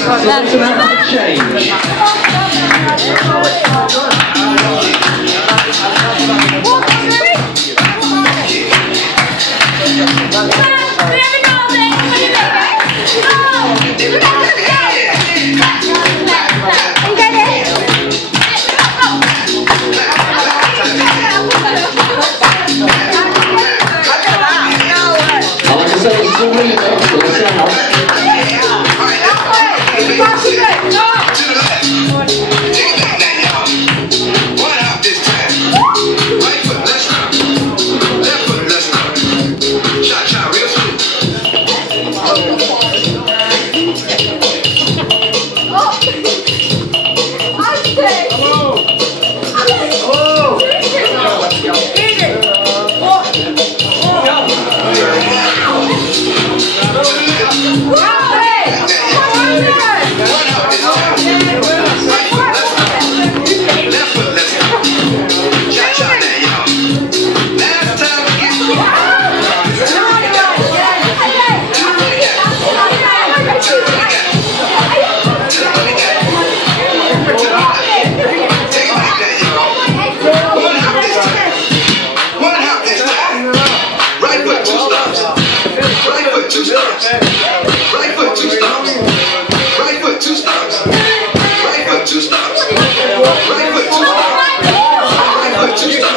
Select amount of change. Right foot, two stomps. Right foot, two stomps. Right foot, two stomps. Right foot, two stomps. Right foot, two stomps.